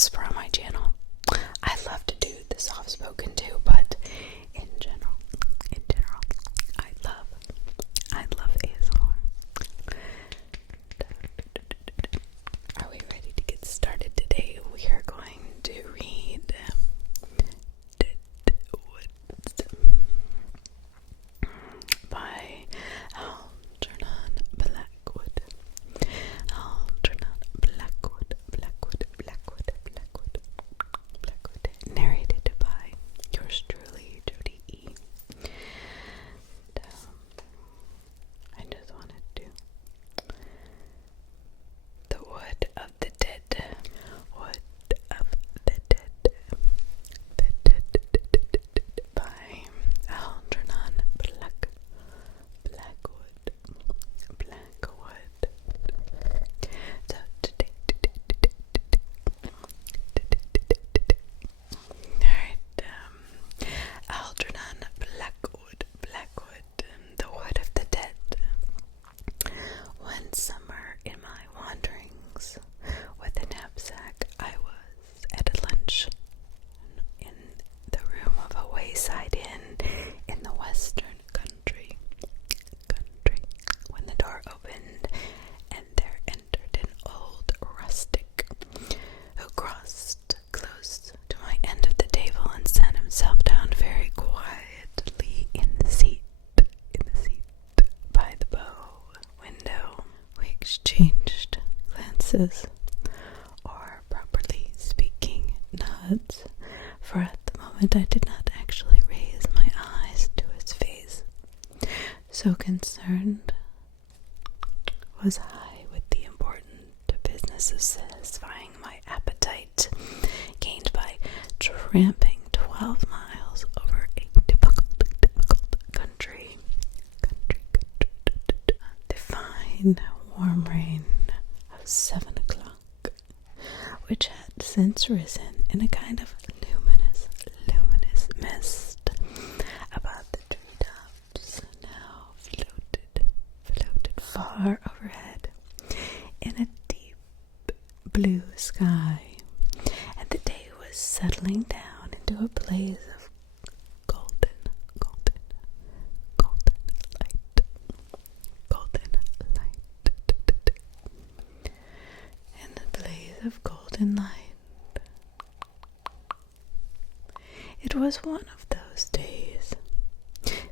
whisper on my channel. I love to do the soft-spoken too, but in general, I love ASMR. Are we ready to get started today? We are going to read by Algernon Blackwood. Blackwood. Narrated by yours truly, Jody E. I just wanted to. The Wood of the Dead. Wood of the Dead. By Algernon Blackwood. So today. Alright, Algernon Blackwood, The Wood of the Dead. One summer in my wanderings with a knapsack, I was at a lunch in the room of a wayside inn in the western country, when the door opened and there entered an old rustic who crossed close to my end of the table and sat himself down very quietly in the seat by the bow window. We exchanged glances, or properly speaking, nods, for at the moment I did not actually raise my eyes to his face. So concerned was I with the important business of satisfying my appetite, gained by tramping 12 miles over a difficult country. The fine, warm rain of 7 o'clock, which had since risen in a kind of luminous mist about the treetops, now floated far overhead in a deep blue sky, and the day was settling down into a blaze of golden light. In the blaze of golden light, it was one of those days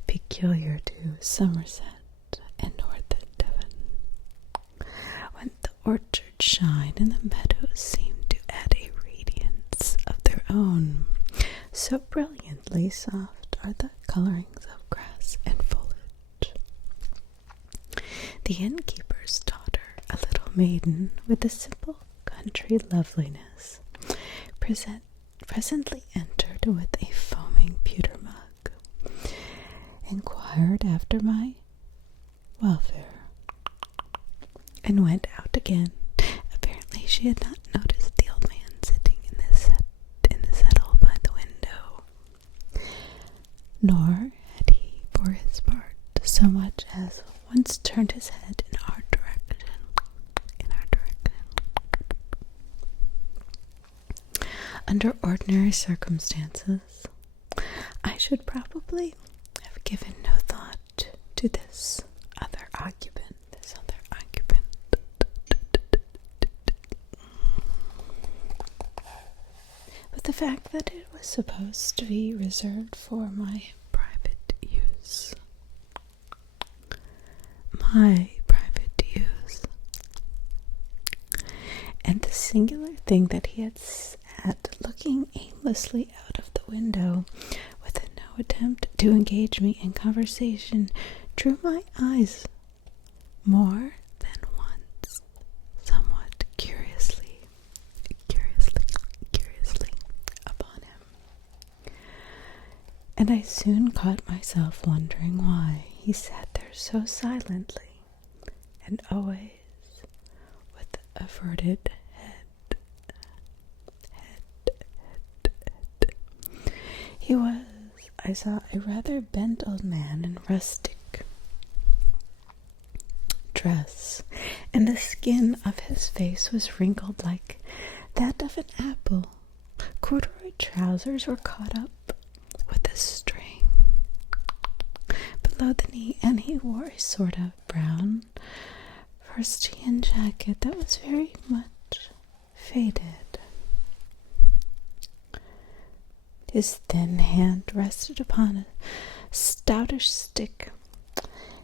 peculiar to Somerset and North Devon, when the orchards shine and the meadows seem to add a radiance of their own. So brilliantly soft are the colorings of grass and foliage. The innkeeper's daughter, a little maiden with a simple country loveliness, presently entered with a foaming pewter mug, inquired after my welfare, and went out again. Apparently she had not noticed the old man sitting in the settle by the window, nor had he, for his part, so much as once turned his head in our direction. Under ordinary circumstances, I should probably have given no thought to this other occupant. But the fact that it was supposed to be reserved for my private use, and the singular thing that he had sat looking aimlessly out of the window with no attempt to engage me in conversation drew my eyes more than once, somewhat curiously upon him, and I soon caught myself wondering why he sat there so silently and always with averted head. He was, I saw, a rather bent old man in rustic dress, and the skin of his face was wrinkled like that of an apple. Corduroy trousers were caught up with a string below the knee, and he wore a sort of brown fustian jacket that was very much faded. His thin hand rested upon a stoutish stick.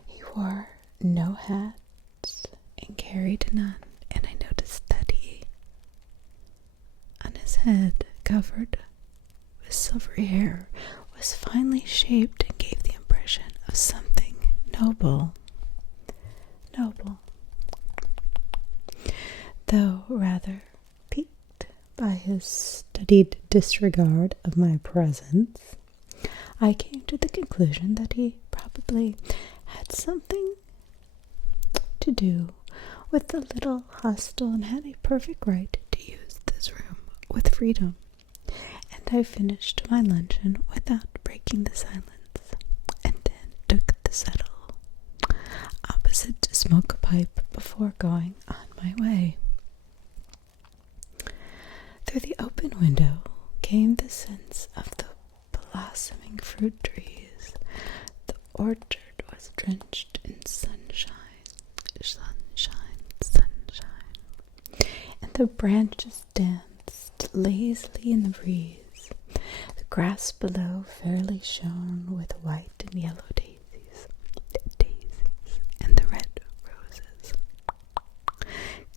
He wore no hat and carried none, and I noticed that he, on his head covered with silvery hair, was finely shaped and gave the impression of something noble. Though rather piqued by his studied disregard of my presence, I came to the conclusion that he probably had something to do with the little hostel and had a perfect right to use this room with freedom. And I finished my luncheon without breaking the silence, and then took the settle opposite to smoke a pipe before going on my way. Through the open window came the sense of the blossoming fruit trees. The orchard was drenched in sunshine, and the branches danced lazily in the breeze. The grass below fairly shone with white and yellow daisies, and the red roses,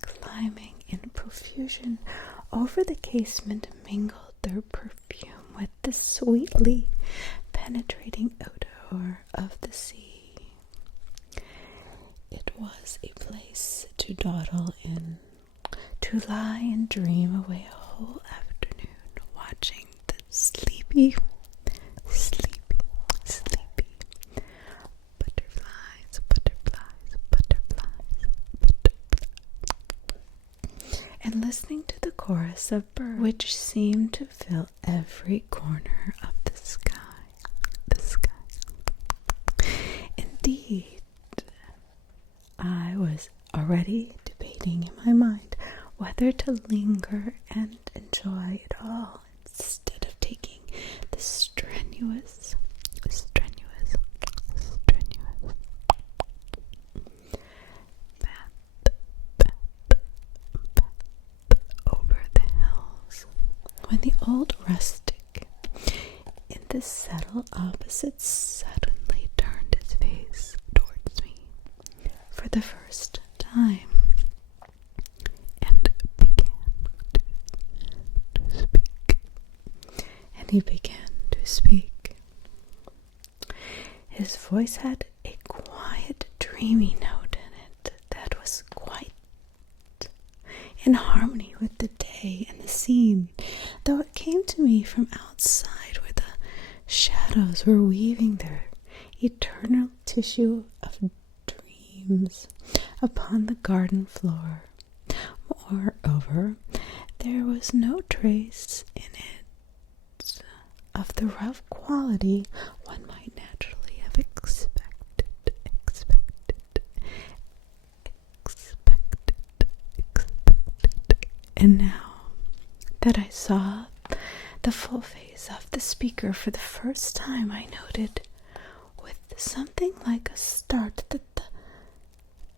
climbing in profusion over the casement, mingled their perfume with the sweetly penetrating odor of the sea. It was a place to dawdle in, to lie and dream away a whole afternoon, watching the sleepy butterflies, and listening to the chorus of birds which seemed to fill every corner of the sky. Indeed, I was already debating in my mind whether to linger and enjoy it all instead of taking the strenuous path over the hills, when the old rustic in the settle opposite suddenly turned his face towards me for the first time and he began to speak. His voice had a quiet, dreamy note in it that was quite in harmony with the day and the scene, though it came to me from outside where the shadows were weaving their eternal tissue of dreams upon the garden floor. Moreover, there was no trace in it of the rough quality one might naturally have expected. And now that I saw the full face of the speaker for the first time, I noted with something like a start that the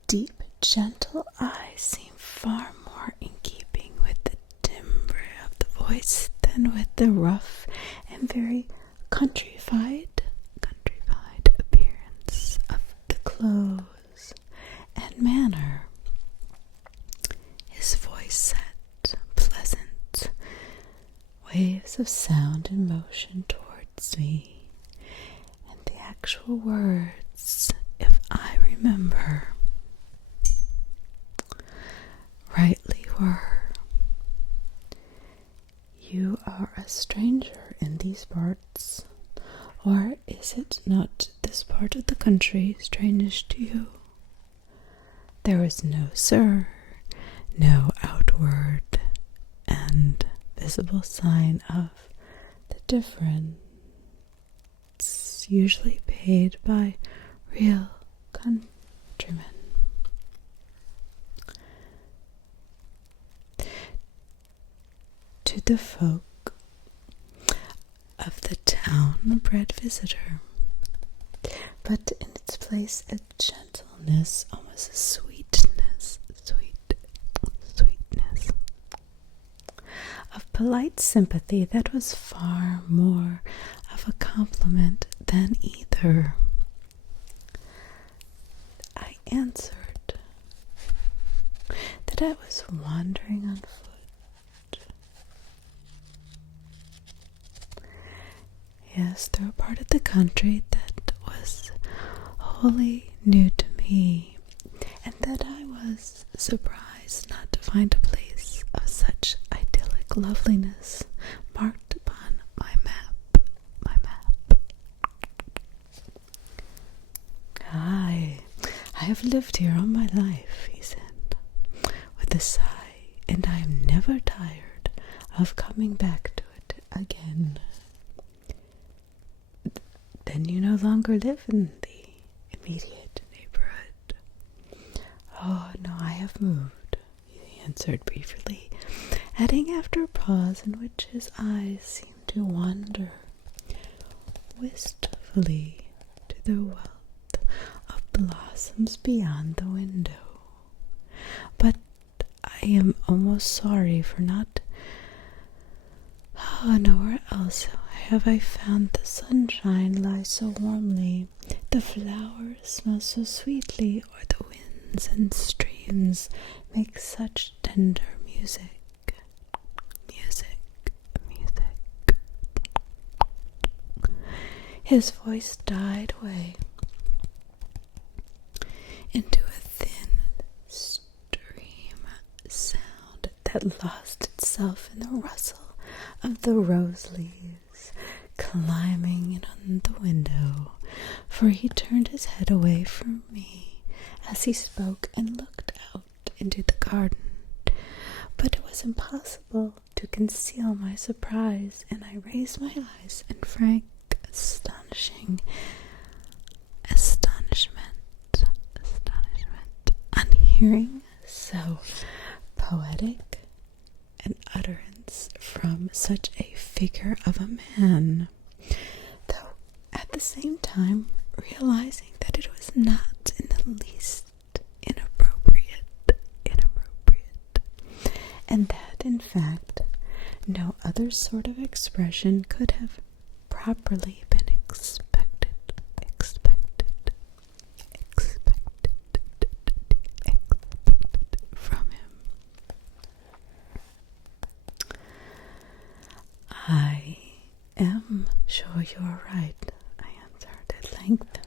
deep, gentle eyes seemed far more in keeping with the timbre of the voice than with the rough and very countrified appearance of the clothes and manner. His voice set pleasant waves of sound and motion towards me, and the actual words, if I remember rightly, were, "You are a stranger in these parts, or is it not this part of the country strange to you?" There was no "sir," no outward and visible sign of the difference usually paid by real countrymen. to the folk of the town-bred visitor, but in its place a gentleness, almost a sweetness, sweetness of polite sympathy that was far more of a compliment than either. I answered that I was wandering on foot. Yes, through a part of the country that was wholly new to me, and that I was surprised not to find a place of such idyllic loveliness marked upon my map. I have lived here all my life, he said, with a sigh, and I am never tired of coming back to it again. Then you no longer live in the immediate neighborhood? Oh, no, I have moved, he answered briefly, adding after a pause in which his eyes seemed to wander wistfully to the wealth of blossoms beyond the window. But I am almost sorry for not. Nowhere else have I found the sunshine lie so warmly, the flowers smell so sweetly, or the winds and streams make such tender music. His voice died away into a thin stream sound that lost itself in the rustle of the rose leaves climbing in on the window, for he turned his head away from me as he spoke and looked out into the garden. But it was impossible to conceal my surprise, and I raised my eyes in frank astonishment on hearing so poetic an utterance from such a figure of a man, though at the same time realizing that it was not in the least inappropriate, and that in fact no other sort of expression could have properly been expected from him. I am sure you are right, I answered at length,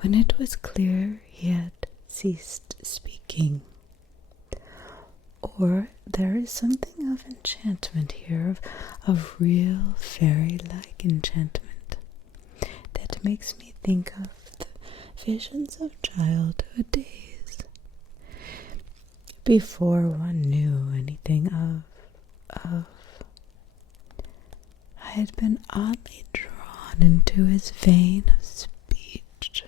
when it was clear he had ceased speaking. Or there is something of enchantment here, of real fairy-like enchantment, that makes me think of the visions of childhood days, before one knew anything of. I had been oddly drawn into his vein of speech,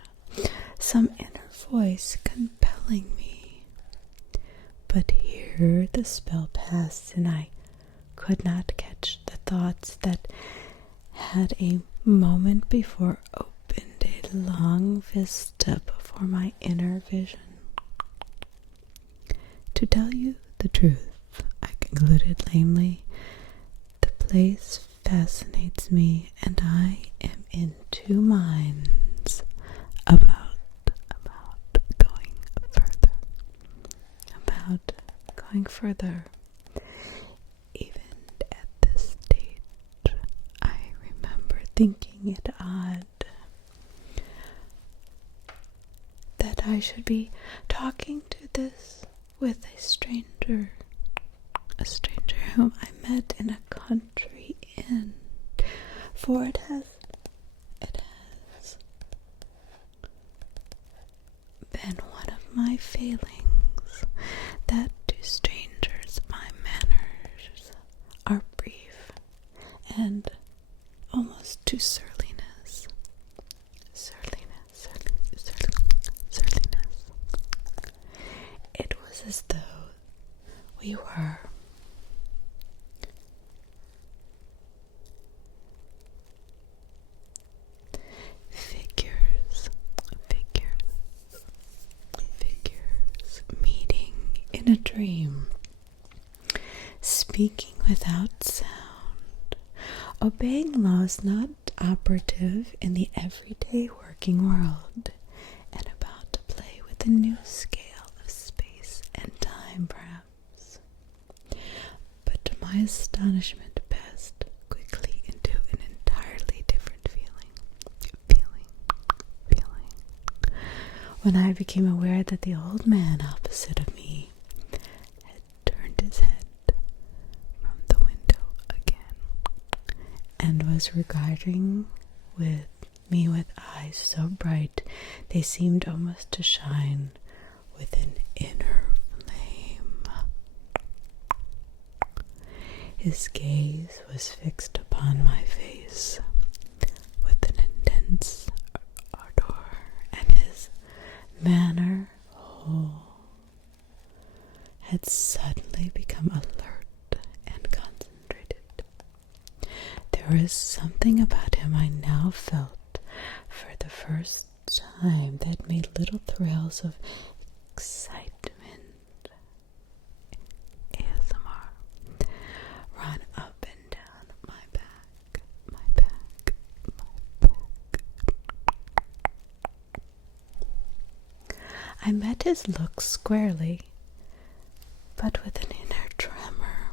some inner voice compelling me. But here the spell passed, and I could not catch the thoughts that had a moment before opened a long vista before my inner vision. To tell you the truth, I concluded lamely, the place fascinates me, and I am in two minds about going further. Even at this stage, I remember thinking it odd that I should be talking to this with a stranger whom I met in a country inn, for it has been one of my failings that to strangers my manners are brief and almost to surliness. It was as though we were speaking without sound. Obeying laws not operative in the everyday working world, and about to play with a new scale of space and time, perhaps. But to my astonishment, passed quickly into an entirely different feeling. When I became aware that the old man opposite of me had turned his head from the window again, and was regarding me with eyes so bright they seemed almost to shine with an inner flame. His gaze was fixed upon my face with an intense ardor, and his manner whole had suddenly become alert and concentrated. There was something about him I now felt for the first time that made little thrills of excitement, ASMR, run up and down my back. I met his look squarely, but with an inner tremor.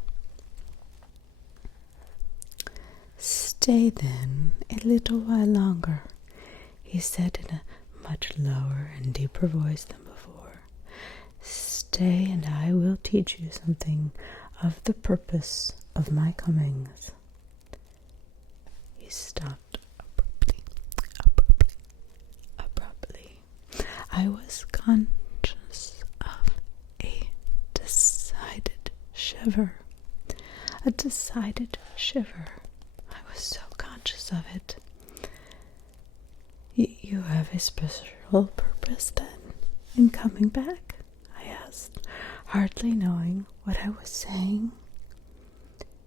"Stay, then, a little while longer," he said in a much lower and deeper voice than before. "Stay, and I will teach you something of the purpose of my comings." He stopped abruptly. I was conscious of a decided shiver. I was so conscious of it. "You have a special purpose, then, in coming back?" I asked, hardly knowing what I was saying.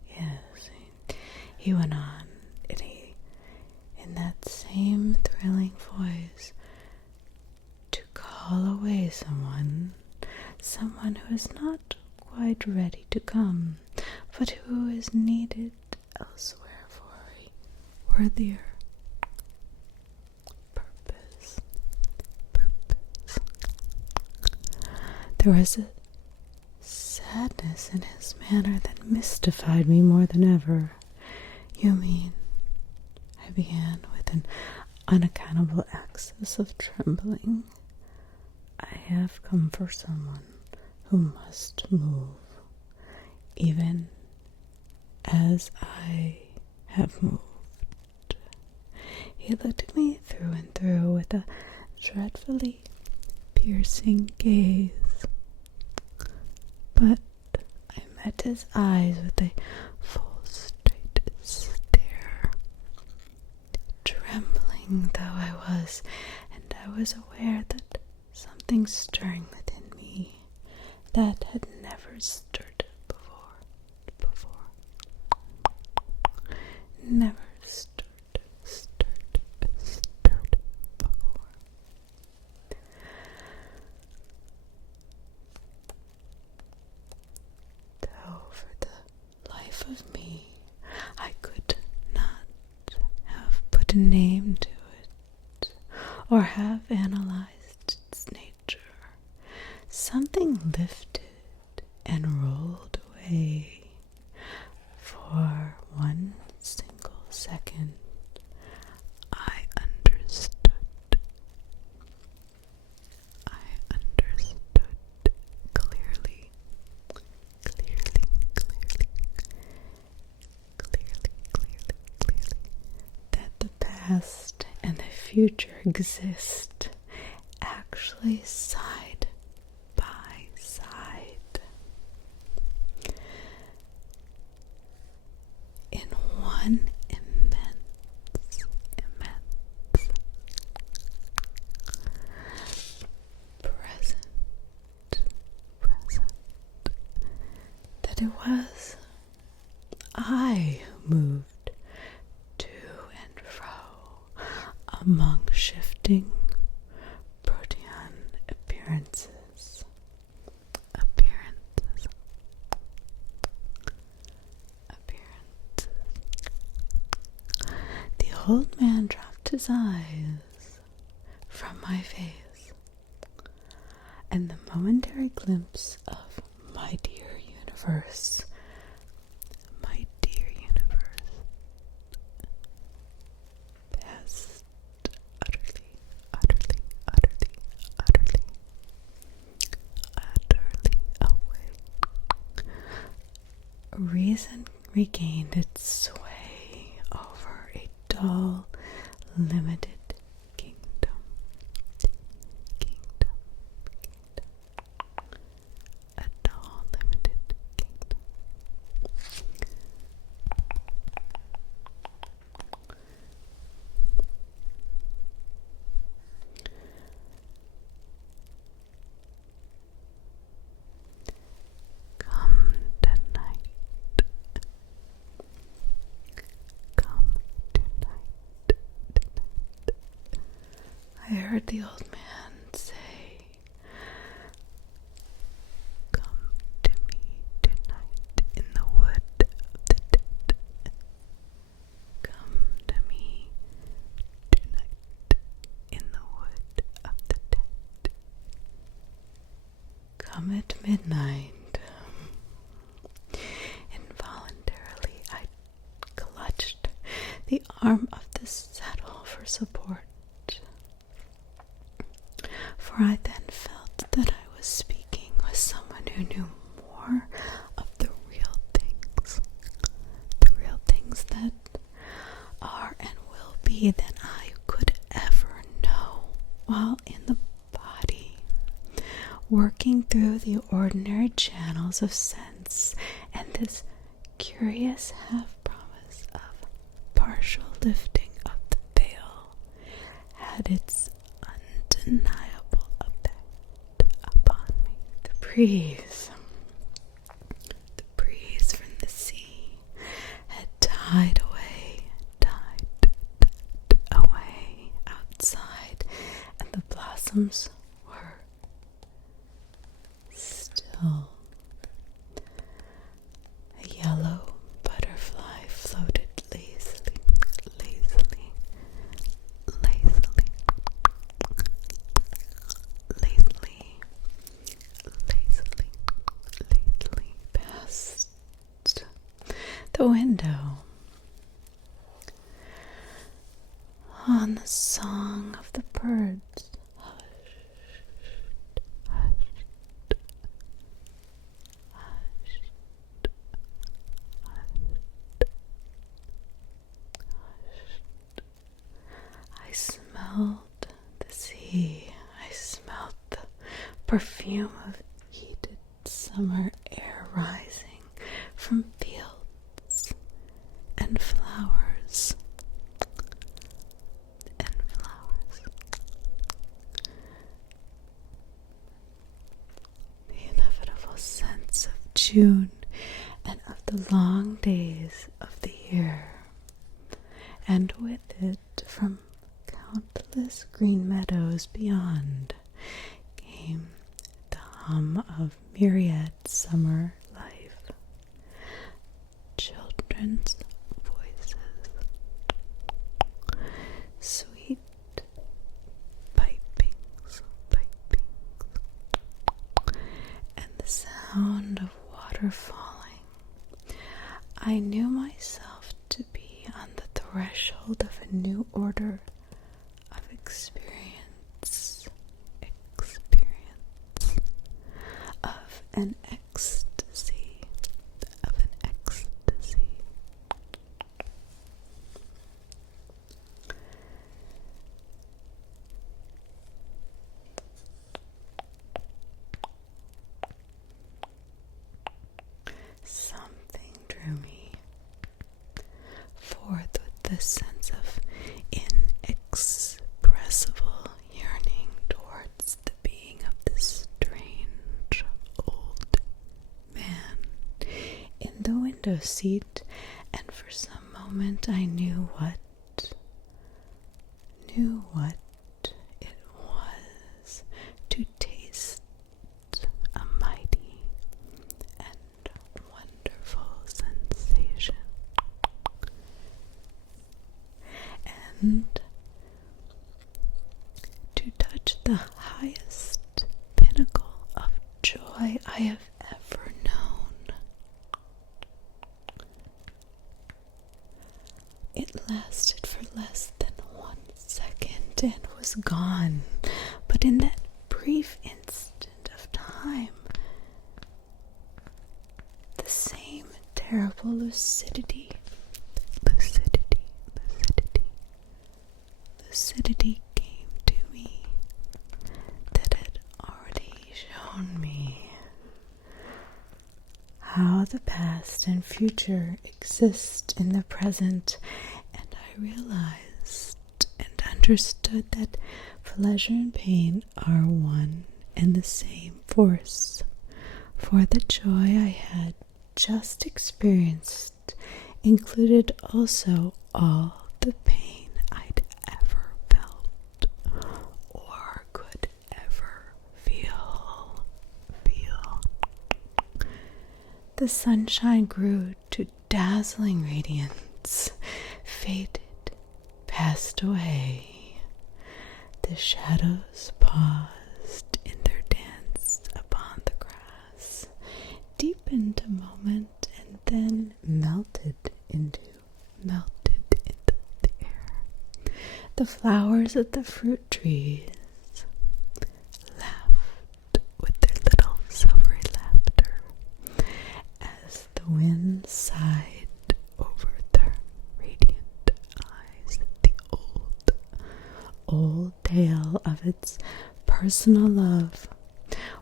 "Yes," he went on in that same thrilling voice, "to call away someone who is not quite ready to come, but who is needed elsewhere for a worthier purpose. There was a sadness in his manner that mystified me more than ever. "You mean," I began with an unaccountable access of trembling, "I have come for someone who must move, even as I have moved." He looked at me through and through with a dreadfully piercing gaze, but I met his eyes with a full straight stare. Trembling though I was, and I was aware that something stirring within me that had never stirred before. Never stirred before. Though for the life of me, I could not have put a name to it, or have analyzed its nature. Something lifted and rolled away. For one single second, I understood clearly that the past and the future exist actually side by side in one immense present, that it was I who moved to and fro among shifting protean appearances, old man dropped his eyes from my face, and the momentary glimpse of my dear universe passed utterly away. Reason regained its sway over a dull, limited kingdom. A dull, limited kingdom. Come tonight. I heard the old man say, "Come to me tonight in the wood of the dead. Come to me tonight in the wood of the dead. Come at midnight." Involuntarily, I clutched the arm of the saddle for support, for I then felt that I was speaking with someone who knew more of the real things that are and will be than I could ever know while in the body, working through the ordinary channels of sense, and this curious half-promise of partial lifting of the veil had its undeniable effect upon me. The breeze from the sea had died away outside, and the blossoms were still. A yellow butterfly floated lazily, past the window. On the song of the birds hushed. I smelled the sea. I smelled the perfume of heated summer air rising from fields and flowers. The inevitable sense of June and of the long days of the year, and with it, from countless green meadows beyond, came the hum of myriad summer life. Children's voices, sweet pipings, and the sound of water falling. I knew myself to be on the threshold of a new order of experience, of an ecstasy. Something drew me forth with the sense of inexpressible yearning towards the being of this strange old man in the window seat, and for some moment I knew what it was to taste a mighty and wonderful sensation. threatened to touch the highest pinnacle of joy I have ever known. It lasted for less than 1 second and was gone, but in that brief instant of time, the same terrible lucidity came to me that had already shown me how the past and future exist in the present, and I realized and understood that pleasure and pain are one and the same force, for the joy I had just experienced included also all the pain I'd ever felt or could ever feel. The sunshine grew to dazzling radiance, faded, passed away. The shadows paused in their dance upon the grass, deepened a moment, and then melted into the air. The flowers of the fruit trees laughed with their little silvery laughter as the wind sighed over their radiant eyes. The old tale of its personal love.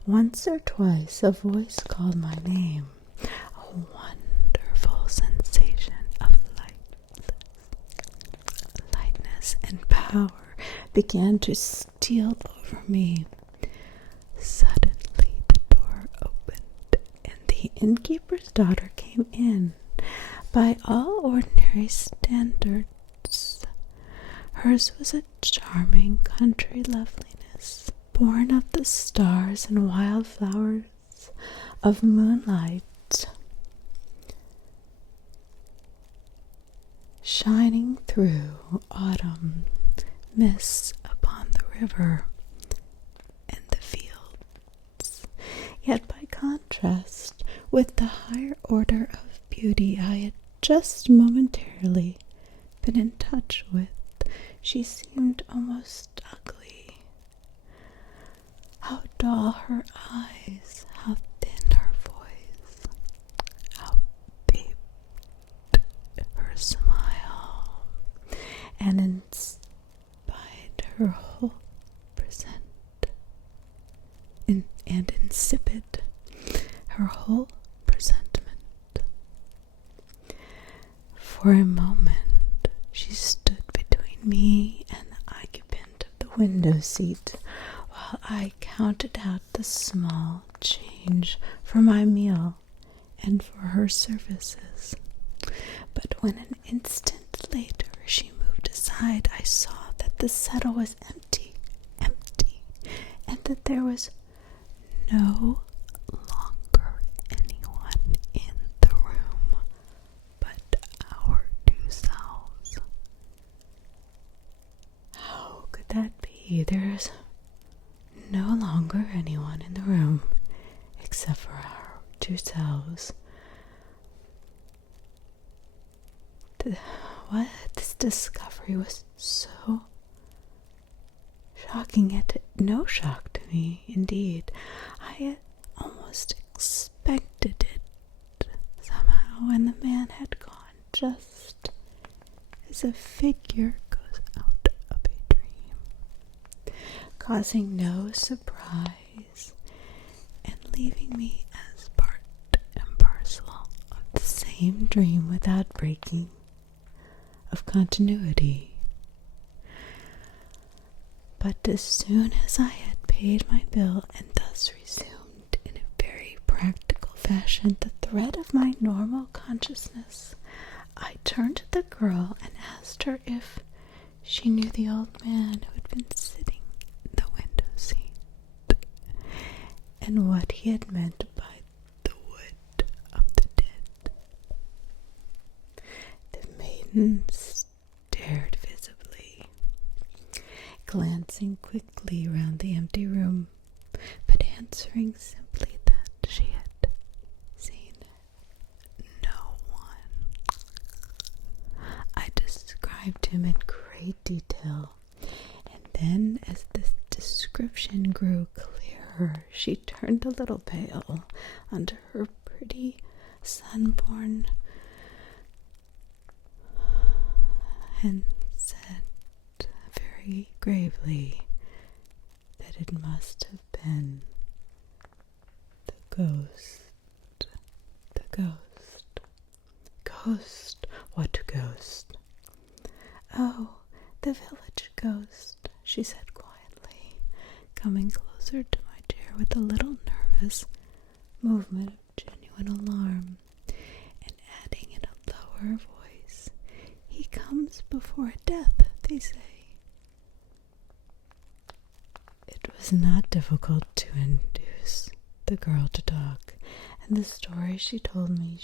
Once or twice a voice called my name, a wonderful sensation of lightness and power began to steal over me. Suddenly the door opened, and the innkeeper's daughter came in. By all ordinary standards, hers was a charming country loveliness, born of the stars and wildflowers of moonlight, shining through autumn mists upon the river and the fields. Yet by contrast with the higher order of beauty I had just momentarily been in touch with, she seemed almost ugly. How dull her eyes, how thin her voice, how baked her smile, and in spite her whole and insipid her whole presentment. For a moment she stood between me and the occupant of the window seat, while I counted out the small change for my meal and for her services. But when an instant later she moved aside, I saw that the settle was empty, and that there was no longer anyone in the room but our two selves. How could that be? There's no longer anyone in the room except for our two selves. This discovery was so shocking, yet no shock to me. Indeed, I had almost expected it somehow, and the man had gone just as a figure goes out of a dream, causing no surprise and leaving me as part and parcel of the same dream without breaking of continuity. But as soon as I had paid my bill and thus resumed in a very practical fashion the thread of my normal consciousness, I turned to the girl and asked her if she knew the old man who had been sitting in the window seat, and what he had meant by the wood of the dead. The maiden stared visibly, glancing quickly around the empty room, but answering simply that she had seen no one. I described him in great detail, and then as the description grew clearer, she turned a little pale under her pretty sunburn and said very gravely that it must have been the ghost. The ghost. Ghost? What ghost? Oh, the village ghost, she said quietly, coming closer to my chair with a little nervous movement of genuine alarm, and adding in a lower voice, "He comes before death, they say." It was not difficult to induce the girl to talk, and the story she told me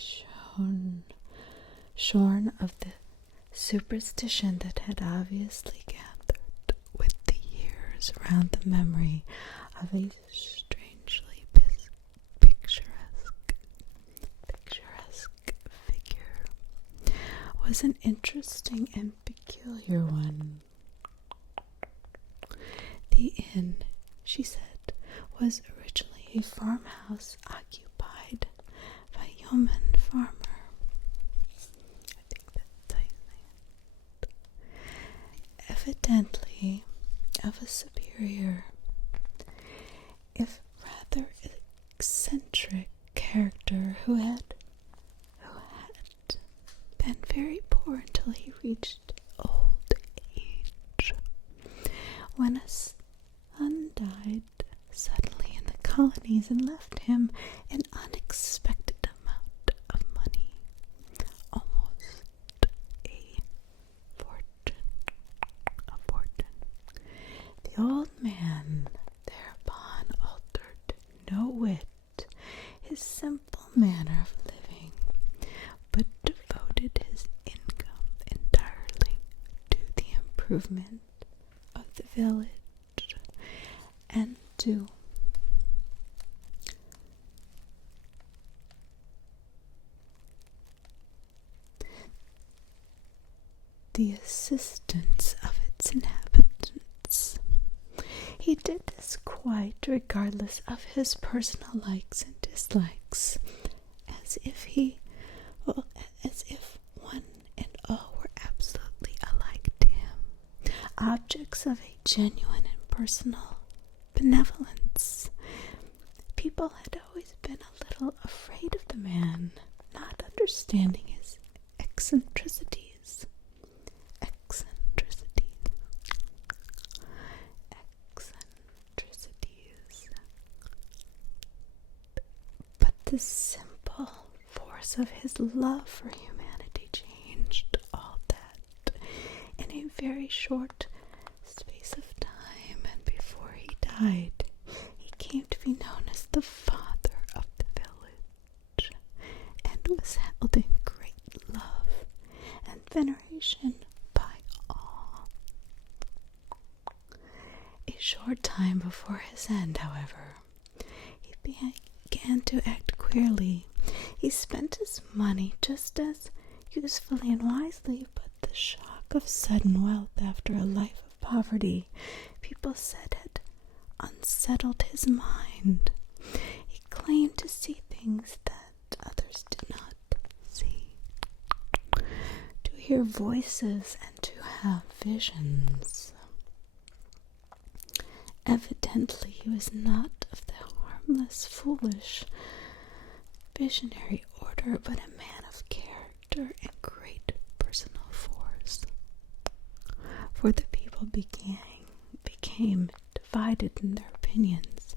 shorn of the superstition that had obviously gathered with the years around the memory of a strangely picturesque figure, was an interesting and peculiar one. The inn, she said, was originally a farmhouse occupied by a yeoman farmer. I think that's how you say it. Evidently of a superior, if rather eccentric character who had been very poor until he reached old age, when a son died suddenly in the colonies and left him an unexpected amount of money, almost a fortune. The old man thereupon altered no whit his simple manner of living, but devoted his income entirely to the improvement of the village and to the assistance of its inhabitants. He did this quite regardless of his personal likes and dislikes, as if one and all were absolutely alike to him, objects of a genuine and personal benevolence. People had always been a little afraid of the man, not understanding his eccentricities. But the simple force of his love for humanity changed all that in a very short space of time, and before he died, he came to be known as the father of the village, and was held in great love and veneration by all. A short time before his end, however, he began to act queerly. He spent his money just as usefully and wisely, but the shock of sudden wealth after a life of poverty, people said, had unsettled his mind. He claimed to see things that others did not see, to hear voices and to have visions. Evidently, he was not of the harmless, foolish, visionary order, but a man of character and great personal force. For the people became divided in their opinions,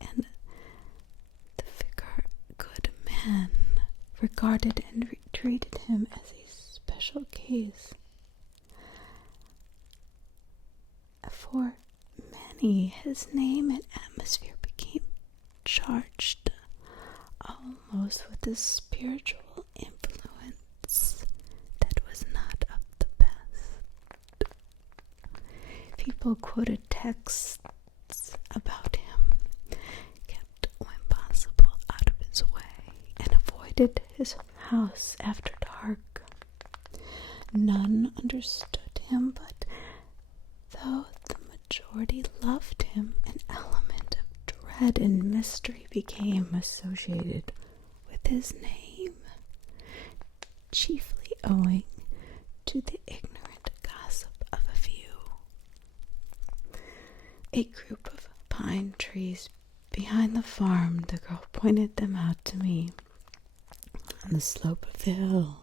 and the good man regarded and treated him as a special case. For many, his name and atmosphere became charged almost with a spiritual influence that was not of the best. people quoted texts about him, kept when possible out of his way, and avoided his house after dark. None understood him, but though the majority loved him, an element of dread and mystery became associated with his name, chiefly owing to the ignorant gossip of a few. A group of pine trees behind the farm, the girl pointed them out to me. On the slope of the hill,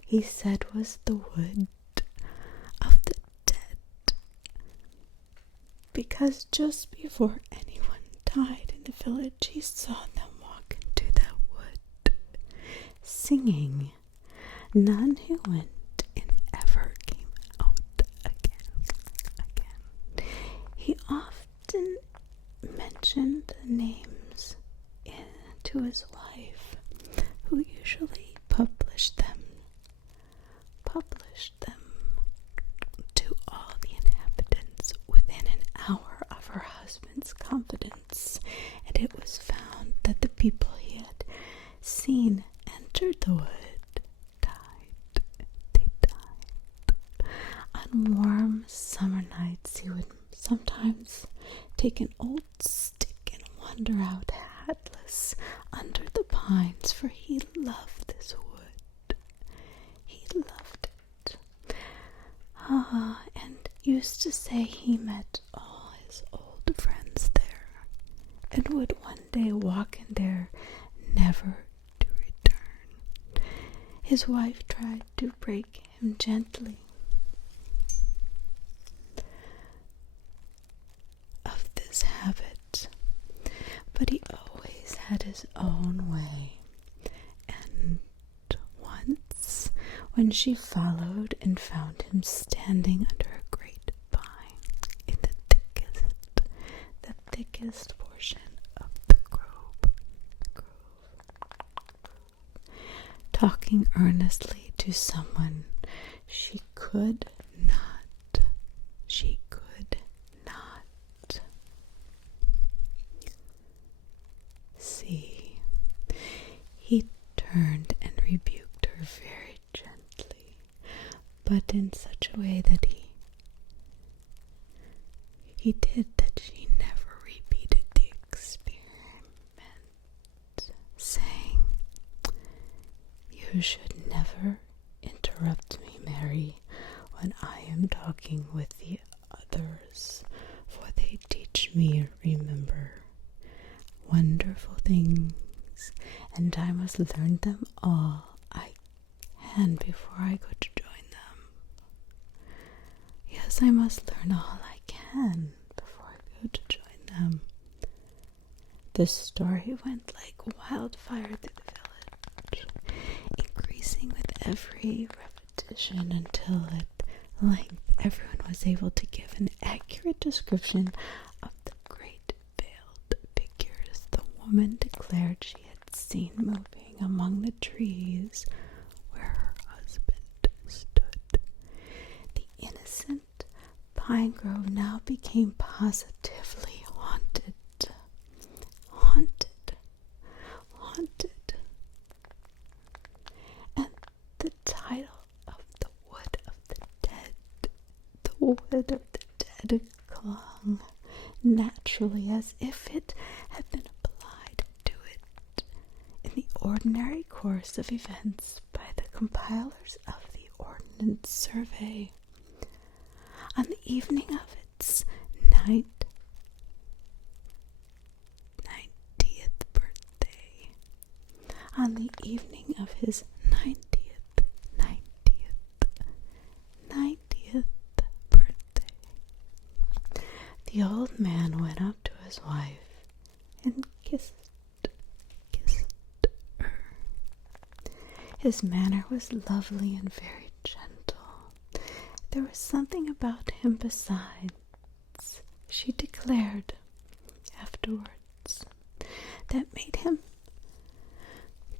he said, was the wood of the dead, because just before anyone died in the village, he saw them walk into that wood, singing. None who went in ever came out again. He often mentioned the names to his wife, who usually published them to all the inhabitants within an hour of her husband's confidence, and it was found that the people he had seen entered the wood died. They died. On warm summer nights he would sometimes take an old stick and wander out hatless under the pines, for he loved this wood. He loved it. And used to say he met all his old friends there, and would one day walk in there, never to return. His wife tried to break him gently of this habit, but he always had his own way, and once, when she followed and found him standing under a great pine in the thickest portion of the grove, talking earnestly to someone she could not see, he turned and rebuked her very gently, but in such a way that he did that she never repeated the experiment, saying, "You should never interrupt me, Mary, when I am talking with the others, for they teach me, remember, wonderful things, and I must learn them all I can before I go to join them. Yes, I must learn all I can before I go to join them." The story went like wildfire through the village, increasing with every repetition until at length everyone was able to give an accurate description of the great veiled figures the woman declared she had seen moving among the trees where her husband stood. The innocent pine grove now became positively haunted. And the title of the wood of the dead clung naturally, as if it had been applied to it in the ordinary course of events by the compilers of the Ordnance Survey. On the evening of its 90th birthday, on the evening of his 90th birthday, the old man went up to his wife and kissed her. His manner was lovely and very gentle. There was something about him besides, she declared afterwards, that made him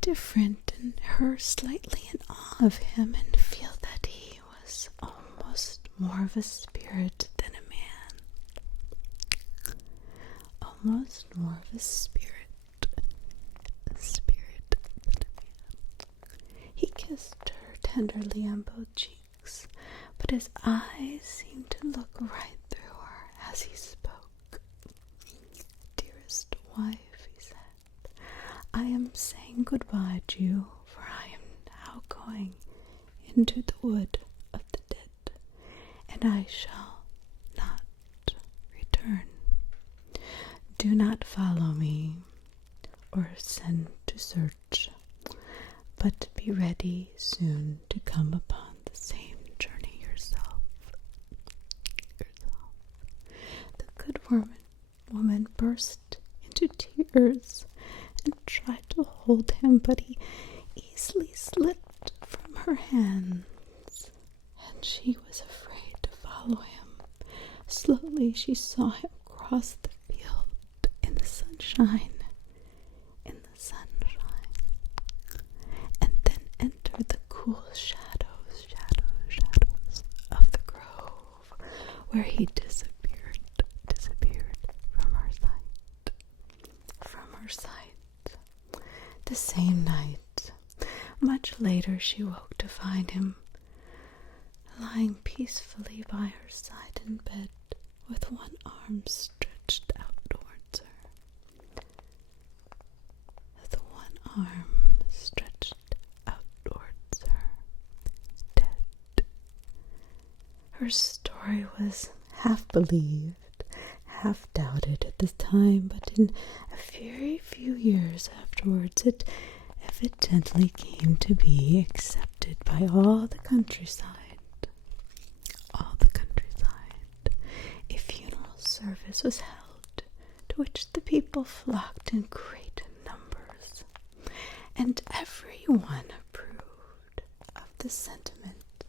different, and her slightly in awe of him, and feel that he was almost more of a spirit than a man. almost more of a spirit than a man. He kissed her tenderly on both cheeks, but his eyes seemed to look right through her as he spoke. "Dearest wife," he said, "I am saying goodbye to you, for I am now going into the wood of the dead, and I shall not return. Do not follow me or send to search, but be ready soon to come upon the same journey yourself. The good woman burst into tears and tried to hold him, but he easily slipped from her hands, and she was afraid to follow him. Slowly she saw him cross the field in the sunshine, and then enter the cool shadows of the grove, where he disappeared from her sight. The same night, much later, she woke to find him lying peacefully by her side in bed, with one arm stretched out towards her. Her story was half believed, half doubted at the time, but in a very few years afterwards it evidently came to be accepted by all the countryside. A funeral service was held, to which the people flocked in great numbers, and everyone approved of the sentiment,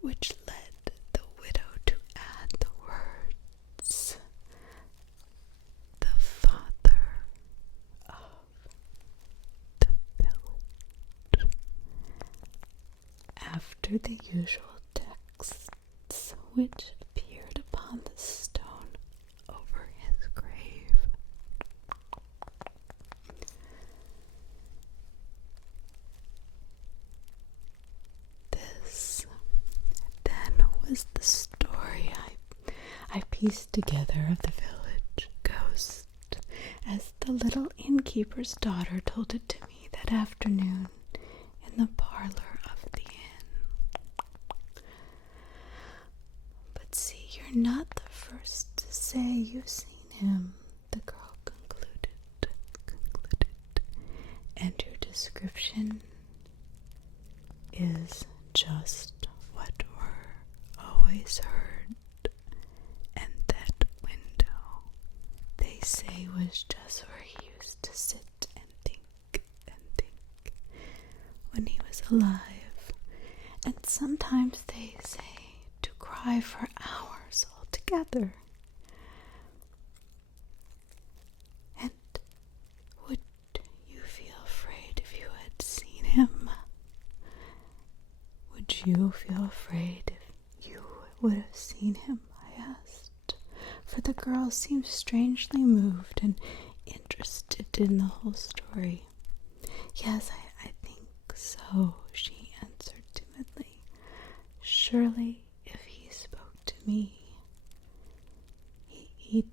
which led the widow to add the words, "the father of the village," after the usual texts which appeared upon the stone over his grave. This, then, was the story I pieced together of the village ghost, as the little innkeeper's daughter told it to me that afternoon in the parlor of the inn. "But see, you're not the first to say you've seen him," the girl concluded, "and your description is just what were always heard, and that window, they say, was just where he used to sit and think when he was alive, and sometimes they say to cry for hours altogether. And would you feel afraid if you had seen him? Would you feel afraid if you would have seen him?" I asked, for the girl seemed strangely moved and interested in the whole story. "Yes, I think so," she answered timidly. "Surely, if he spoke to me, he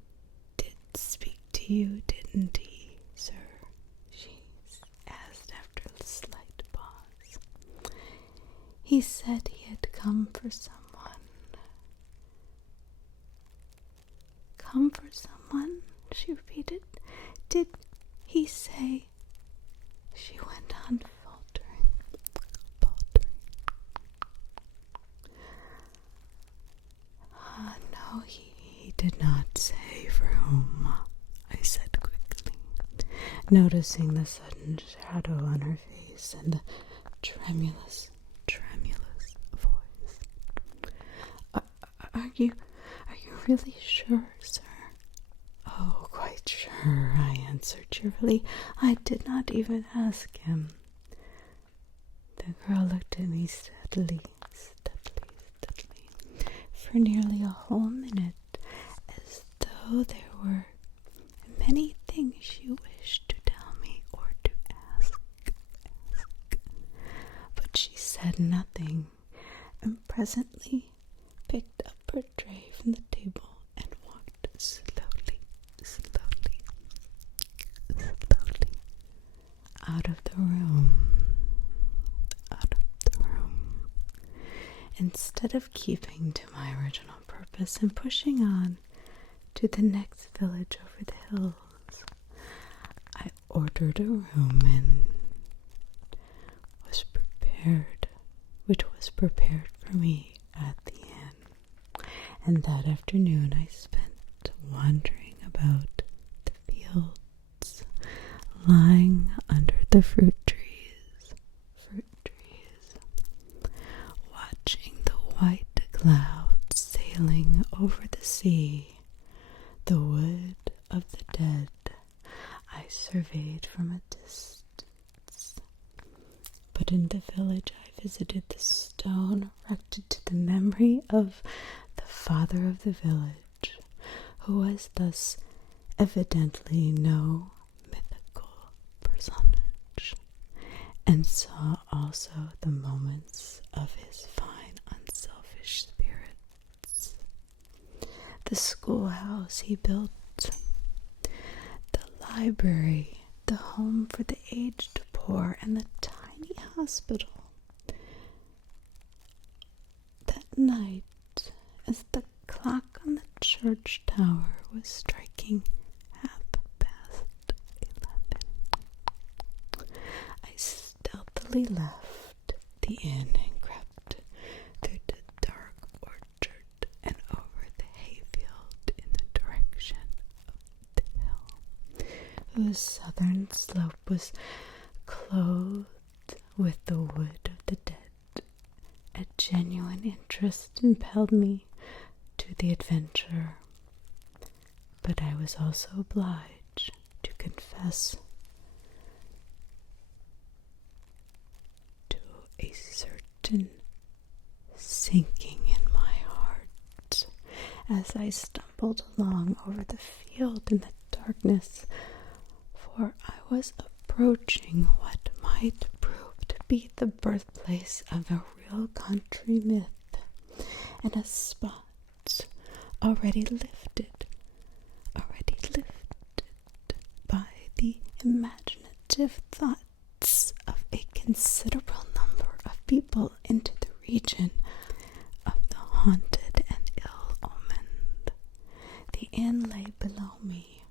did speak to you, didn't he, sir?" she asked after a slight pause. "He said he had come for someone." "Come for someone?" she repeated. "Did he say?" She went on faltering. "No, he did not say for whom," I said quickly, noticing the sudden shadow on her face and the tremulous voice. Are you really sure, sir?" "Oh, quite sure," I answered cheerfully. "I did not even ask him." The girl looked at me steadily, for nearly a whole minute, as though there were many things she wished to tell me or to ask, but she said nothing, and presently picked up her tray from the table and walked slowly out of the room. Instead of keeping to my original purpose and pushing on to the next village over the hills, I ordered a room and which was prepared for me at the inn. And that afternoon I spent wandering about the fields, lying under the fruit trees, watching the white clouds sailing over the sea. The wood of the dead I surveyed from a distance, but in the village I visited the stone erected to the memory of the father of the village, who was thus evidently no mythical personage, and saw also the moments of his fine, unselfish spirits. The schoolhouse he built, the library, the home for the aged poor, and the tiny hospital. That night, as the clock on the church tower was striking 11:30, I stealthily left the inn and crept through the dark orchard and over the hayfield in the direction of the hill, whose southern slope was clothed with the wood of the dead. A genuine interest impelled me to the adventure, but I was also obliged to confess to a certain sinking in my heart as I stumbled along over the field in the darkness, for I was approaching what might prove to be the birthplace of a real country myth, and a spot already lifted by the imaginative thoughts of a considerable number of people into the region of the haunted and ill-omened. The inn lay below me,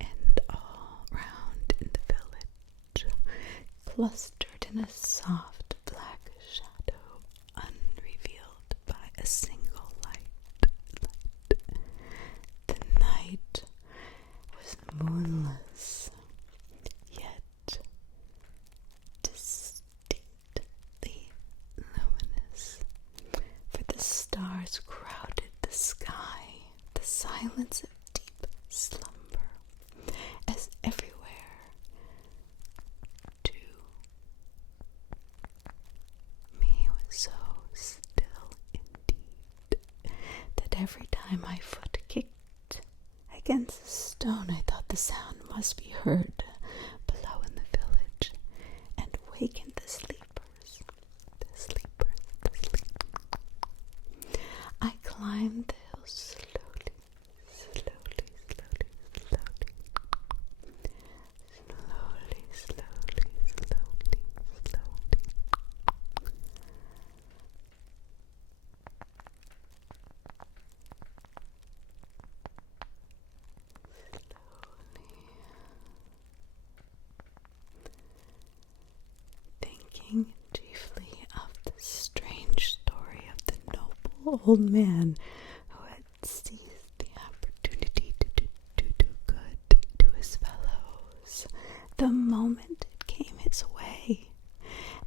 and all round in the village, clustered in a soft black shadow, unrevealed by a single light. The night was moonless, yet distinctly luminous, for the stars crowded the sky, the silence of deep slumber, as everywhere to me was so still indeed that every time my foot kicked against a stone I thought the sound must be heard below in the village and waken the sleepers. I climbed the hill slowly, thinking chiefly of the strange story of the noble old man who had seized the opportunity to do good to his fellows the moment it came his way,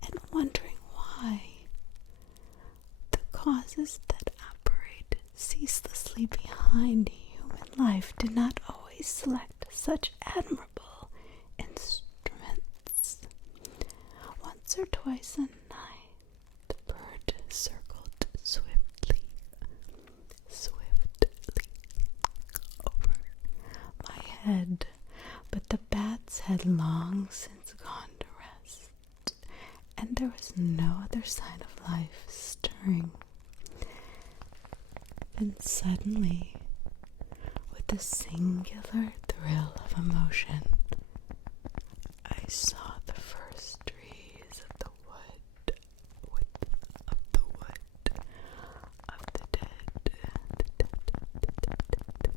and wondering why the causes that operate ceaselessly behind human life did not always select such admirable instruments. Once or twice a night the bird circled swiftly had long since gone to rest, and there was no other sign of life stirring. Then suddenly, with a singular thrill of emotion, I saw the first trees of the wood, of the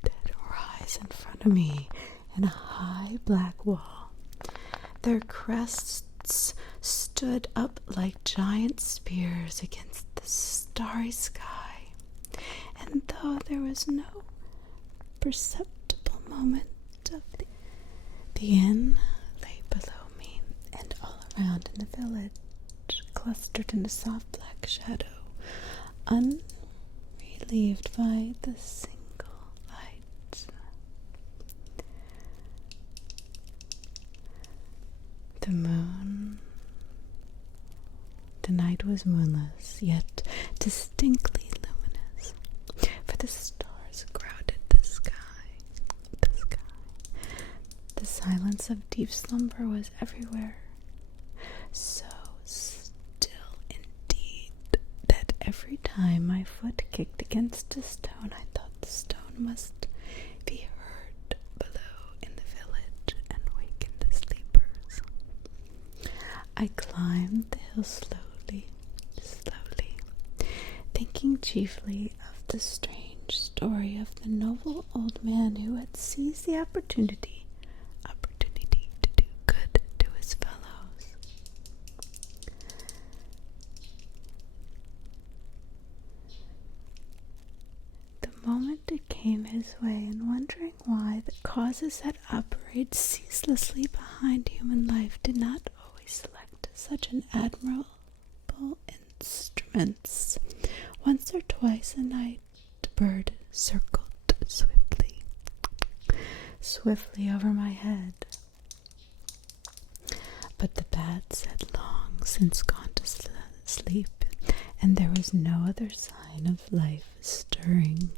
dead rise in front of me in a high black wall. Their crests stood up like giant spears against the starry sky, and though there was no perceptible moment of the inn lay below me, and all around in the village, clustered in a soft black shadow, unrelieved by the single light. The night was moonless, yet distinctly luminous, for the stars crowded the sky. The silence of deep slumber was everywhere, so still indeed that every time my foot kicked against a stone, I thought the stone must be heard below in the village and waken the sleepers. I climbed the hill slowly, thinking chiefly of the strange story of the noble old man who had seized the opportunity to do good to his fellows. The moment it came his way, and wondering why the causes that operate ceaselessly behind human life did not always select such an admirable instruments, once or twice a night bird circled swiftly over my head. But the bats had long since gone to sleep, and there was no other sign of life stirring.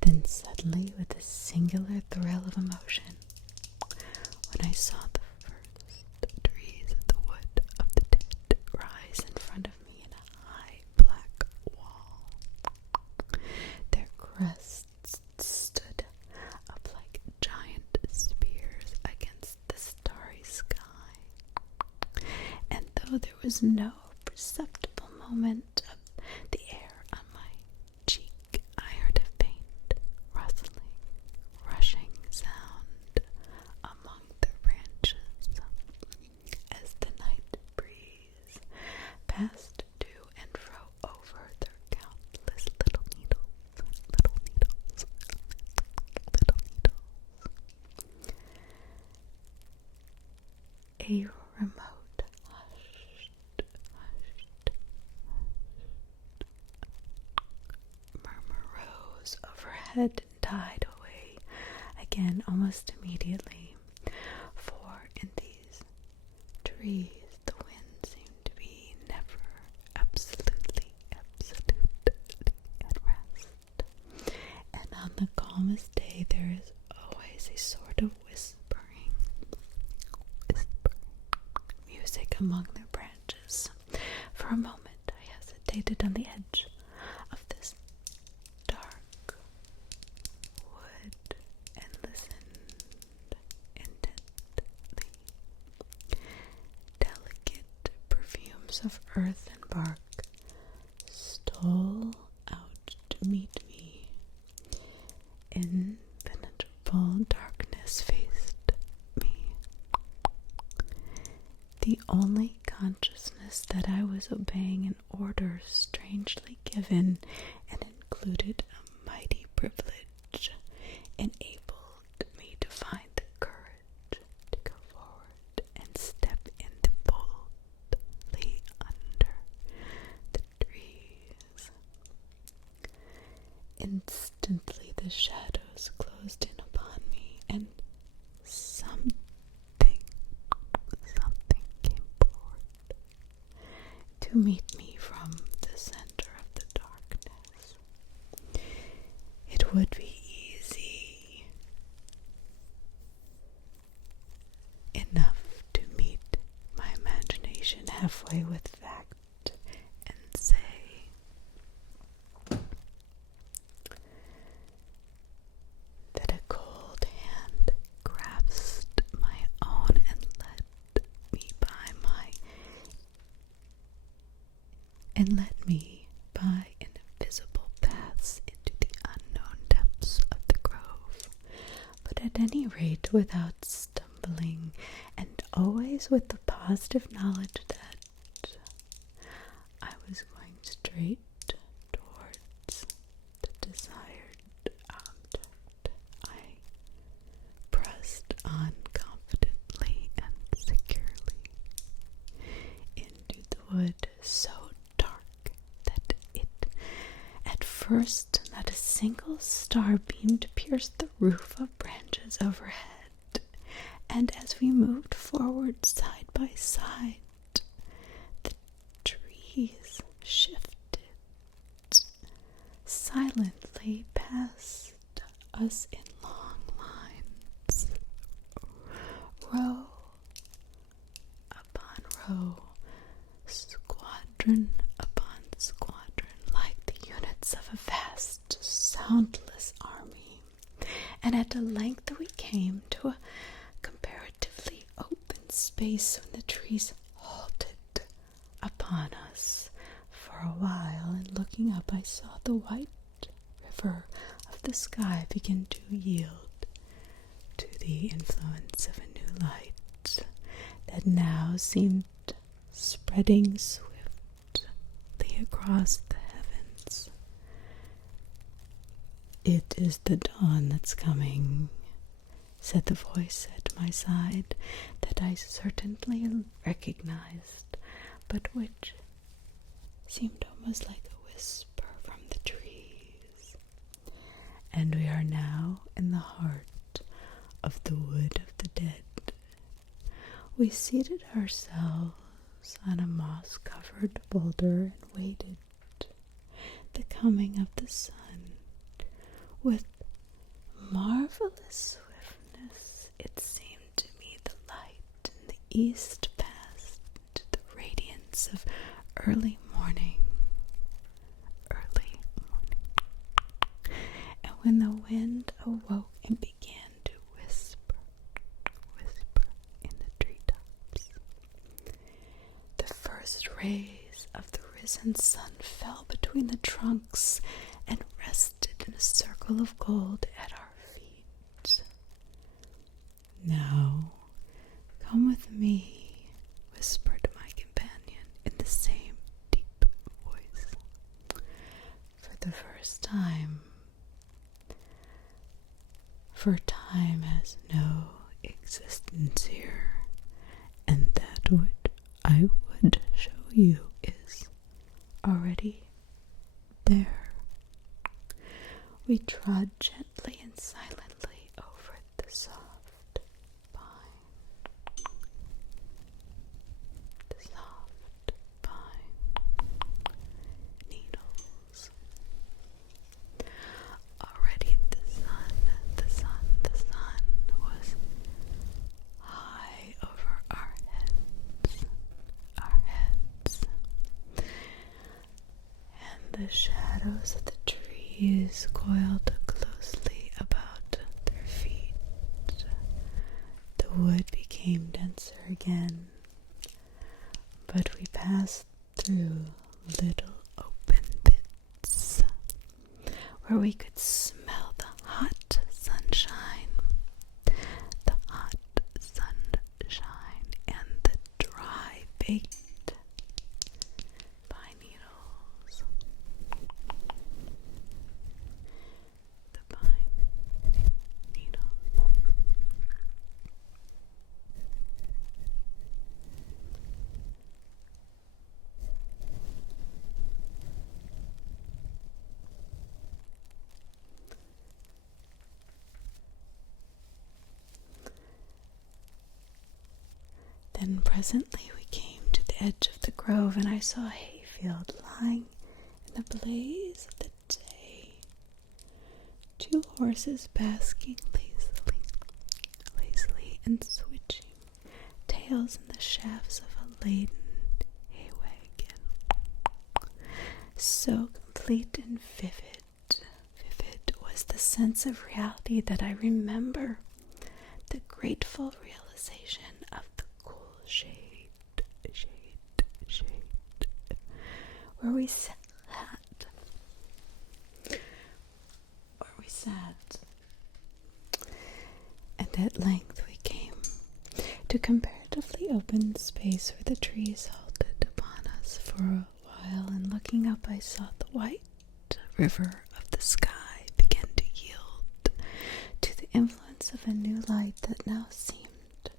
Then suddenly, with a singular thrill of emotion, when I saw the first trees of the wood of the dead rise in front of me in a high black wall, their crests stood up like giant spears against the starry sky, and though there was no perceptible moment of the air on my cheek, I heard a faint rushing sound among the branches as the night breeze passed to and fro over their countless little needles. A remote hushed murmur rose overhead and died away again almost immediately, for in these trees the wind seemed to be never absolutely at rest, and on the calmest day there is always a sort of whispering music among their branches. For a moment I hesitated on the edge of this dark wood and listened intently. Delicate perfumes of earth and bark stole out to meet me. Impenetrable darkness faced me. The only consciousness that I was obeying an order strangely given and included a mighty privilege enabled me to find the courage to go forward and step in boldly under the trees. Instantly the shadows closed in upon me, and something came forward to meet me from the center of the darkness. It would be easy halfway with fact and say that a cold hand grasped my own and led me by invisible paths into the unknown depths of the grove, but at any rate without stumbling, and always with the positive knowledge that I was going straight towards the desired object. I pressed on confidently and securely into the wood, so dark that at first not a single star beam to pierce the roof of branches overhead. And as we moved forward side by side, the trees shifted silently past us in long lines, row upon row, squadron upon squadron, like the units of a vast, soundless army. And at length we came to a comparatively open space when the trees halted upon us for a while, and looking up I saw the white river of the sky begin to yield to the influence of a new light that now seemed spreading swiftly across the heavens. "It is the dawn that's coming," said the voice at my side, that I certainly recognized, but which seemed almost like a whisper from the trees. "And we are now in the heart of the wood of the dead." We seated ourselves on a moss-covered boulder and waited the coming of the sun with marvelous swiftness. It seemed to me the light in the east passed to the radiance of early morning. And when the wind awoke and began to whisper in the treetops, the first rays of the risen sun fell between the trunks and rested in a circle of gold at our feet. "Now, come with me," whispered my companion in the same deep voice. For the first time, for time has no existence here, and that which I would show you is already there. We trod gently and silently over the soft needles. Already the sun was high over our heads, and the shadows of the trees coiled closely about their feet. The wood became denser again, but we passed through little open pits where we could smell the hot sunshine and the dry baked pine needles. The pine needles. Then presently we came to the edge of the grove, and I saw a hayfield lying in the blaze of the day. 2 horses basking lazily and switching tails in the shafts of a laden So complete and vivid. Vivid was the sense of reality that I remember. The grateful realization of the cool shade, where we sat. And at length we came to comparatively open space where the trees halted upon us for a while, and looking up I saw the white river of the sky begin to yield to the influence of a new light that now seemed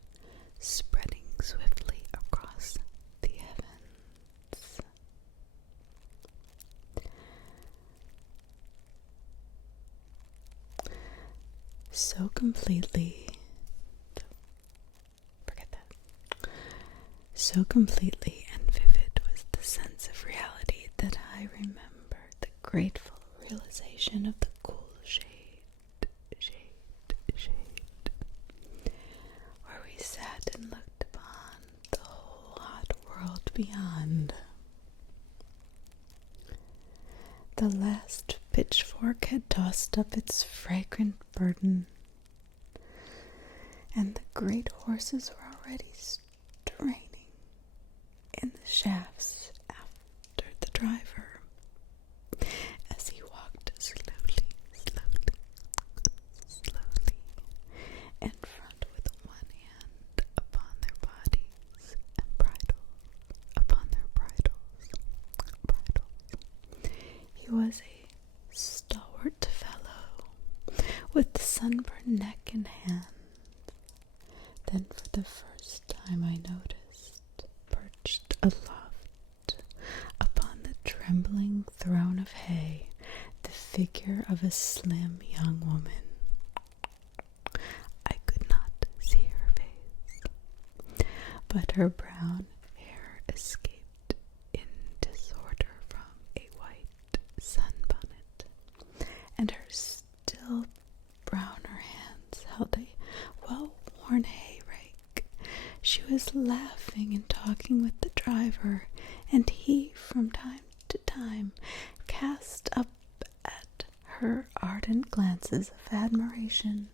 spreading swiftly across the heavens. So completely and vivid was the sense of reality that I remember the grateful realization of the cool shade, where we sat and looked upon the whole hot world beyond. The last pitchfork had tossed up its fragrant burden, and the great horses were already straining in the shafts after the driver, as he walked slowly in front with one hand upon their bodies and upon their bridles. He was a stalwart fellow with sunburned neck and hands. Then for the first time I noticed, perched aloft upon the trembling throne of hay, the figure of a slim young woman. I could not see her face, but her brown hair escaped in disorder from a white sunbonnet, and her still browner hands held a well-worn hay rake. She was laughing and talking with the driver, and he, from time to time, cast up at her ardent glances of admiration,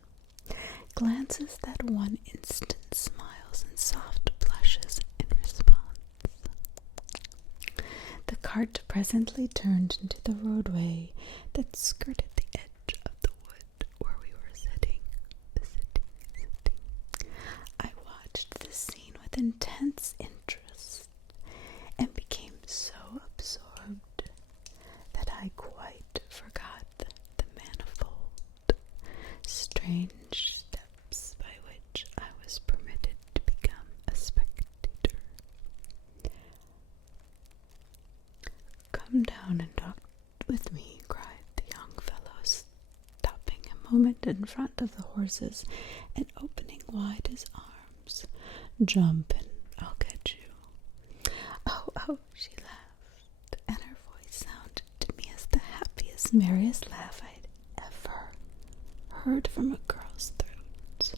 glances that won instant smiles and soft blushes in response. The cart presently turned into the roadway that skirted the edge of the wood where we were sitting. I watched this scene with intense interest and became so absorbed that I quite forgot the manifold, strange steps by which I was permitted to become a spectator. "Come down and talk with me," cried the young fellow, stopping a moment in front of the horses and opening wide his arms. "Jump and I'll get you." Oh, she laughed, and her voice sounded to me as the happiest, merriest laugh I'd ever heard from a girl's throat.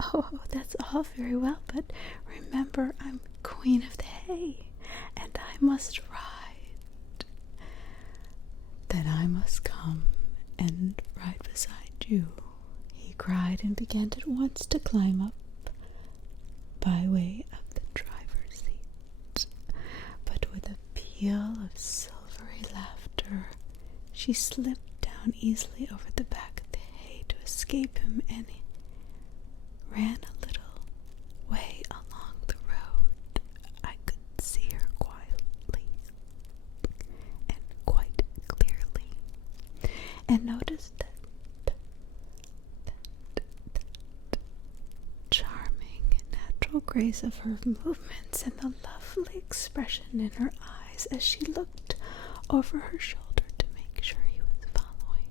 Oh, that's all very well, but remember I'm queen of the hay, and I must ride. "Then I must come and ride beside you," he cried, and began at once to climb up by way of the driver's seat. But with a peal of silvery laughter, she slipped down easily over the back of the hay to escape him, and he ran a little way along the road. I could see her quietly and quite clearly, and noticed that charming natural grace of her movements and the lovely expression in her eyes as she looked over her shoulder to make sure he was following.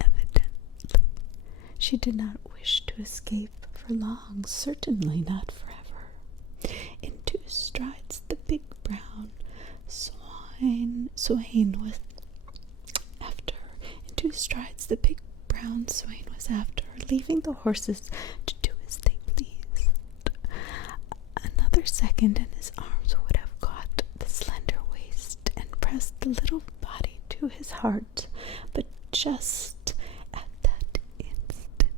Evidently, she did not wish to escape for long, certainly not forever. In 2 strides the big brown swain was after her. In 2 strides the big brown swain was after her, leaving the horses to do as they pleased. Another second and his arms would have caught the slender waist and the little body to his heart, but just at that instant,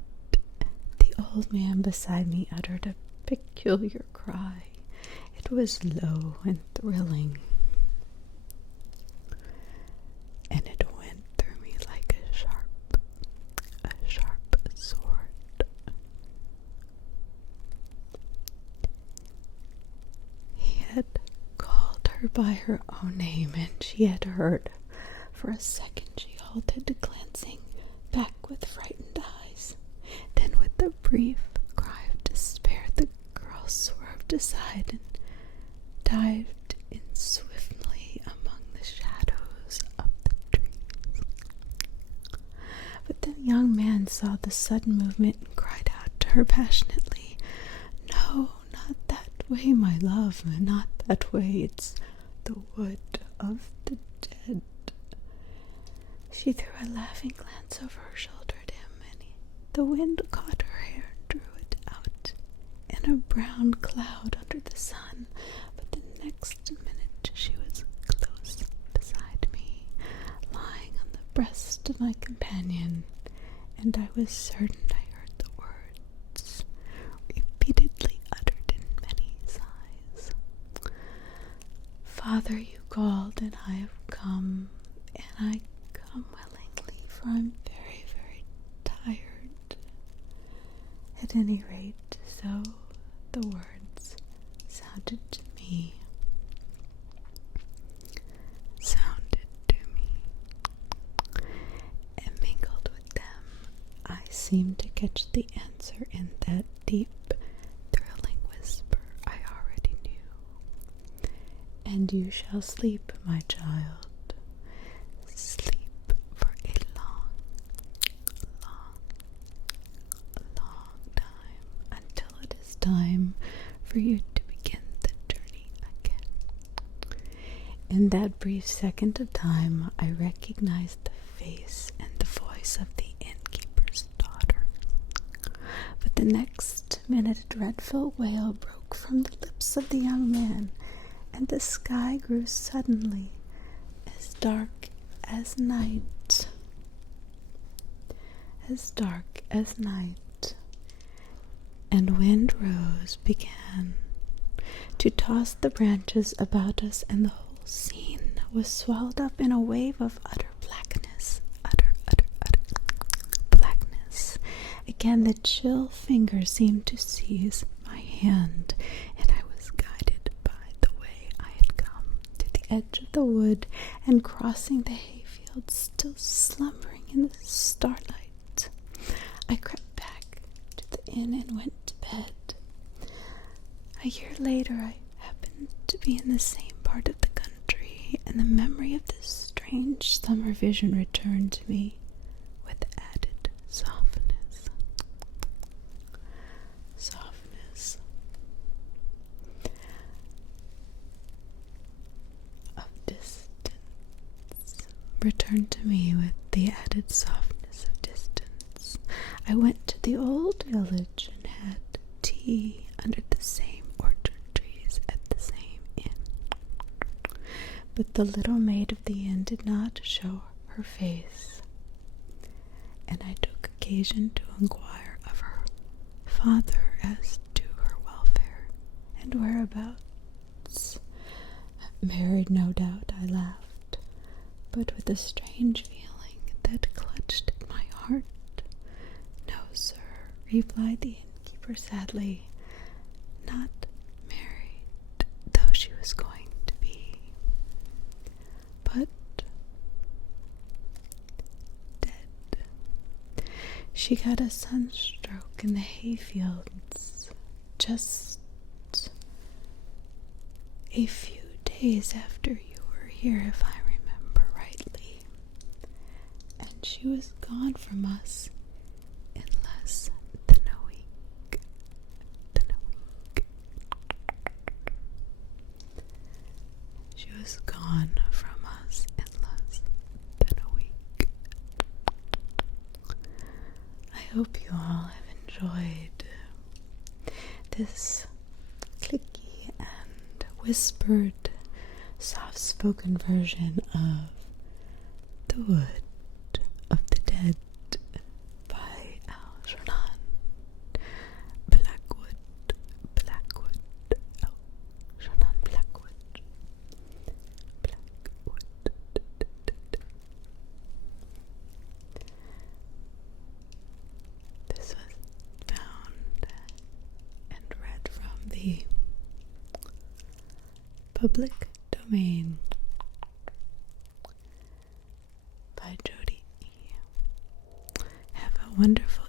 the old man beside me uttered a peculiar cry. It was low and thrilling, and it went through me like a sharp sword. He had called her by her own name, and she had heard. For a second she halted, glancing back with frightened eyes. Then, with a brief cry of despair, the girl swerved aside and dived in swiftly among the shadows of the trees. But the young man saw the sudden movement and cried out to her passionately, "No, not that way, my love, not that way. It's the wood of the dead." She threw a laughing glance over her shoulder at him, and the wind caught her hair and drew it out in a brown cloud under the sun. But the next minute she was close beside me, lying on the breast of my companion, and I was certain I heard the words, repeatedly uttered in many sighs. "Father, you called, and I have come, and I come willingly, for I'm very, very tired." At any rate, so the words sounded to me. And mingled with them, I seemed to catch the answer in that deep, thrilling whisper I already knew. "And you shall sleep, my child. Sleep for a long, long, long time, until it is time for you to begin the journey again." In that brief second of time, I recognized the face and the voice of the innkeeper's daughter. But the next minute a dreadful wail broke from the lips of the young man, and the sky grew suddenly as dark as night. And wind rose began to toss the branches about us, and the whole scene was swallowed up in a wave of utter blackness. Utter blackness. Again the chill finger seemed to seize my hand, and I was guided by the way I had come to the edge of the wood, and crossing the hayfield, still slumbering in the starlight, I crept back to the inn and went to bed. A year later I happened to be in the same part of the country, and the memory of this strange summer vision returned to me with added softness. Returned to me with the added softness of distance. I went to the old village and had tea under the same orchard trees at the same inn. But the little maid of the inn did not show her face, and I took occasion to inquire of her father as to her welfare and whereabouts. Married, no doubt, I laughed, but with a strange feeling that clutched at my heart. "No, sir," replied the innkeeper sadly, "not married, though she was going to be, but dead. She got a sunstroke in the hayfields just a few days after you were here, if I remember rightly, and she was gone from us in less than a week. She was gone from us in less than a week. I hope you all have enjoyed this clicky and whispered soft-spoken version of The Wood of the Dead by Algernon Blackwood. Algernon Blackwood. This was found and read from the public domain by Jody. Have a wonderful